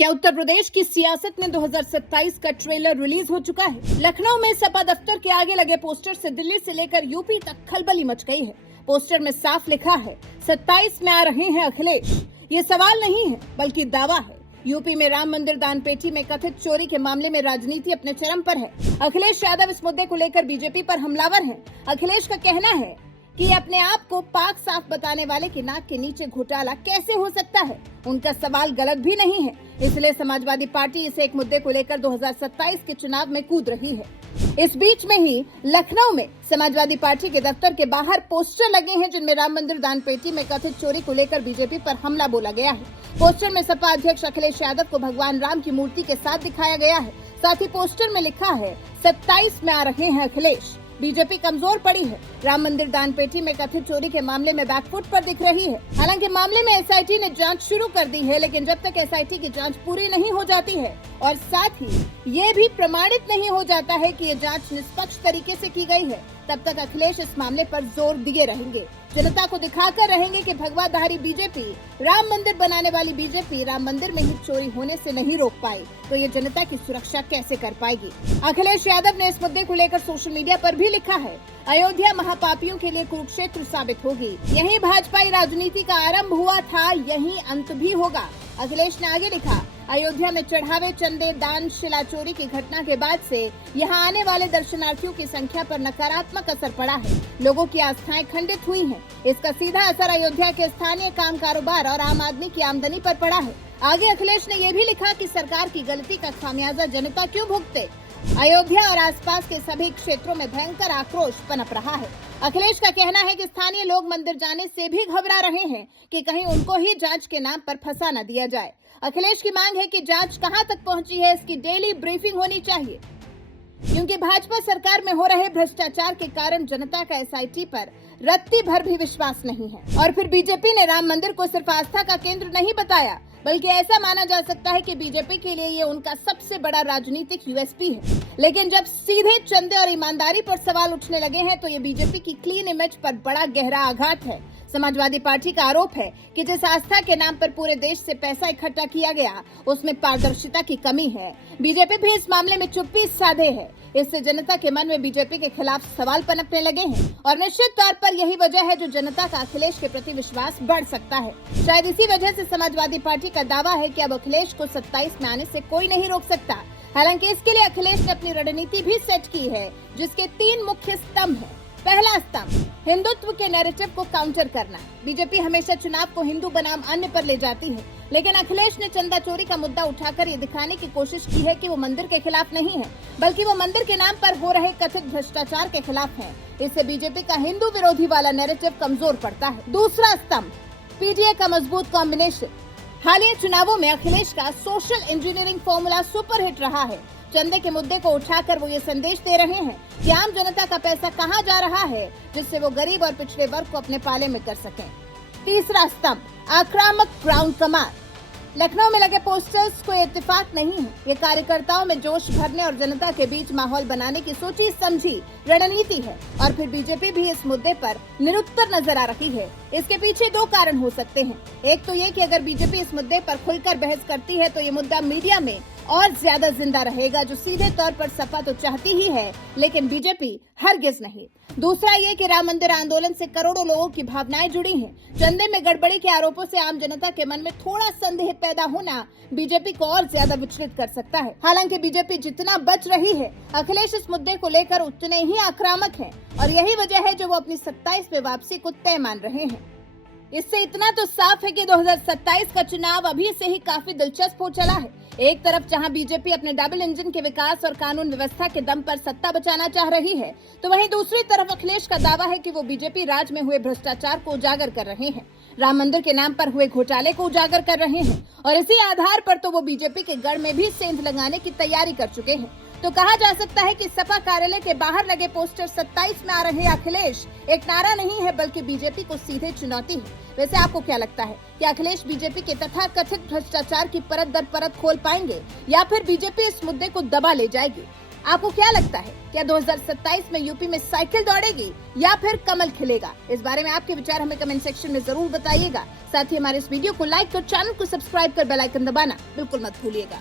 क्या उत्तर प्रदेश की सियासत में 2027 का ट्रेलर रिलीज हो चुका है। लखनऊ में सपा दफ्तर के आगे लगे पोस्टर से दिल्ली से लेकर यूपी तक खलबली मच गई है। पोस्टर में साफ लिखा है 27 में आ रहे हैं अखिलेश। ये सवाल नहीं है बल्कि दावा है। यूपी में राम मंदिर दान पेटी में कथित चोरी के मामले में राजनीति अपने चरम पर है। अखिलेश यादव इस मुद्दे को लेकर बीजेपी पर हमलावर हैं। अखिलेश का कहना है कि अपने आप को पाक साफ बताने वाले की नाक के नीचे घोटाला कैसे हो सकता है। उनका सवाल गलत भी नहीं है, इसलिए समाजवादी पार्टी इसे एक मुद्दे को लेकर 2027 के चुनाव में कूद रही है। इस बीच में ही लखनऊ में समाजवादी पार्टी के दफ्तर के बाहर पोस्टर लगे हैं जिनमें राम मंदिर दान पेटी में कथित चोरी को लेकर बीजेपी पर हमला बोला गया है। पोस्टर में सपा अध्यक्ष अखिलेश यादव को भगवान राम की मूर्ति के साथ दिखाया गया है। साथ ही पोस्टर में लिखा है 27 में आ रहे हैं अखिलेश। बीजेपी कमजोर पड़ी है। राम मंदिर दान पेटी में कथित चोरी के मामले में बैकफुट पर दिख रही है। हालांकि मामले में एसआईटी ने जांच शुरू कर दी है, लेकिन जब तक एसआईटी की जांच पूरी नहीं हो जाती है और साथ ही ये भी प्रमाणित नहीं हो जाता है कि ये जांच निष्पक्ष तरीके से की गई है, तब तक अखिलेश इस मामले पर जोर दिए रहेंगे। जनता को दिखाकर रहेंगे कि भगवाधारी बीजेपी, राम मंदिर बनाने वाली बीजेपी राम मंदिर में ही चोरी होने से नहीं रोक पाई, तो ये जनता की सुरक्षा कैसे कर पाएगी। अखिलेश यादव ने इस मुद्दे को लेकर सोशल मीडिया पर भी लिखा है, अयोध्या महापापियों के लिए कुरुक्षेत्र साबित होगी। यही भाजपाई राजनीति का आरंभ हुआ था, यही अंत भी होगा। अखिलेश ने आगे लिखा, अयोध्या में चढ़ावे, चंदे, दान, शिला चोरी की घटना के बाद से यहां आने वाले दर्शनार्थियों की संख्या पर नकारात्मक असर पड़ा है। लोगों की आस्थाएं खंडित हुई हैं। इसका सीधा असर अयोध्या के स्थानीय काम कारोबार और आम आदमी की आमदनी पर पड़ा है। आगे अखिलेश ने यह भी लिखा कि सरकार की गलती का खामियाजा जनता क्यों भुगते। अयोध्या और आसपास के सभी क्षेत्रों में भयंकर आक्रोश पनप रहा है। अखिलेश का कहना है कि स्थानीय लोग मंदिर जाने से भी घबरा रहे हैं कि कहीं उनको ही जांच के नाम पर फंसा न दिया जाए। अखिलेश की मांग है कि जांच कहां तक पहुंची है, इसकी डेली ब्रीफिंग होनी चाहिए, क्योंकि भाजपा सरकार में हो रहे भ्रष्टाचार के कारण जनता का एसआईटी पर रत्ती भर भी विश्वास नहीं है। और फिर बीजेपी ने राम मंदिर को सिर्फ आस्था का केंद्र नहीं बताया, बल्कि ऐसा माना जा सकता है कि बीजेपी के लिए ये उनका सबसे बड़ा राजनीतिक यूएसपी है। लेकिन जब सीधे चंदे और ईमानदारी पर सवाल उठने लगे हैं, तो ये बीजेपी की क्लीन इमेज पर बड़ा गहरा आघात है। समाजवादी पार्टी का आरोप है कि जिस आस्था के नाम पर पूरे देश से पैसा इकट्ठा किया गया, उसमें पारदर्शिता की कमी है। बीजेपी भी इस मामले में चुप्पी साधे है। इससे जनता के मन में बीजेपी के खिलाफ सवाल पनपने लगे हैं और निश्चित तौर पर यही वजह है जो जनता का अखिलेश के प्रति विश्वास बढ़ सकता है। शायद इसी वजह से समाजवादी पार्टी का दावा है कि अब अखिलेश को 27 में आने से कोई नहीं रोक सकता। हालांकि इसके लिए अखिलेश ने अपनी रणनीति भी सेट की है, जिसके 3 मुख्य स्तंभ हैं। पहला स्तंभ, हिंदुत्व के नैरेटिव को काउंटर करना। बीजेपी हमेशा चुनाव को हिंदू बनाम अन्य पर ले जाती है, लेकिन अखिलेश ने चंदा चोरी का मुद्दा उठाकर ये दिखाने की कोशिश की है कि वो मंदिर के खिलाफ नहीं है, बल्कि वो मंदिर के नाम पर हो रहे कथित भ्रष्टाचार के खिलाफ है। इससे बीजेपी का हिंदू विरोधी वाला नैरेटिव कमजोर पड़ता है। दूसरा स्तंभ, पीडीए का मजबूत कॉम्बिनेशन। हालिया चुनावों में अखिलेश का सोशल इंजीनियरिंग फॉर्मूला सुपरहिट रहा है। चंदे के मुद्दे को उठाकर वो ये संदेश दे रहे हैं कि आम जनता का पैसा कहां जा रहा है, जिससे वो गरीब और पिछड़े वर्ग को अपने पाले में कर सकें। तीसरा स्तंभ, आक्रामक ग्राउंड कमांड। लखनऊ में लगे पोस्टर्स कोई इत्तेफाक नहीं है, ये कार्यकर्ताओं में जोश भरने और जनता के बीच माहौल बनाने की सोची समझी रणनीति है। और फिर बीजेपी भी इस मुद्दे पर निरुत्तर नजर आ रही है। इसके पीछे 2 कारण हो सकते हैं। एक तो ये कि अगर बीजेपी इस मुद्दे पर खुलकर बहस करती है तो ये मुद्दा मीडिया में और ज्यादा जिंदा रहेगा, जो सीधे तौर पर सपा तो चाहती ही है, लेकिन बीजेपी हरगिज नहीं। दूसरा ये कि राम मंदिर आंदोलन से करोड़ों लोगों की भावनाएं जुड़ी हैं। चंदे में गड़बड़ी के आरोपों से आम जनता के मन में थोड़ा संदेह पैदा होना बीजेपी को और ज्यादा विचलित कर सकता है। हालांकि बीजेपी जितना बच रही है, अखिलेश इस मुद्दे को लेकर उतने ही आक्रामक हैं और यही वजह है जो वो अपनी 27 में वापसी को तय मान रहे हैं। इससे इतना तो साफ है कि 2027 का चुनाव अभी से ही काफी दिलचस्प हो चला है। एक तरफ जहां बीजेपी अपने डबल इंजन के विकास और कानून व्यवस्था के दम पर सत्ता बचाना चाह रही है, तो वहीं दूसरी तरफ अखिलेश का दावा है कि वो बीजेपी राज में हुए भ्रष्टाचार को उजागर कर रहे हैं, राम मंदिर के नाम पर हुए घोटाले को उजागर कर रहे हैं और इसी आधार पर तो वो बीजेपी के गढ़ में भी सेंध लगाने की तैयारी कर चुके हैं। तो कहा जा सकता है कि सपा कार्यालय के बाहर लगे पोस्टर 27 में आ रहे अखिलेश एक नारा नहीं है, बल्कि बीजेपी को सीधे चुनौती है। वैसे आपको क्या लगता है कि अखिलेश बीजेपी के तथाकथित भ्रष्टाचार की परत दर परत खोल पाएंगे या फिर बीजेपी इस मुद्दे को दबा ले जाएगी? आपको क्या लगता है, क्या 2027 में यूपी में साइकिल दौड़ेगी या फिर कमल खिलेगा? इस बारे में आपके विचार हमें कमेंट सेक्शन में जरूर बताइएगा। साथ ही हमारे इस वीडियो को लाइक और चैनल को सब्सक्राइब कर बेल आइकन दबाना बिल्कुल मत भूलिएगा।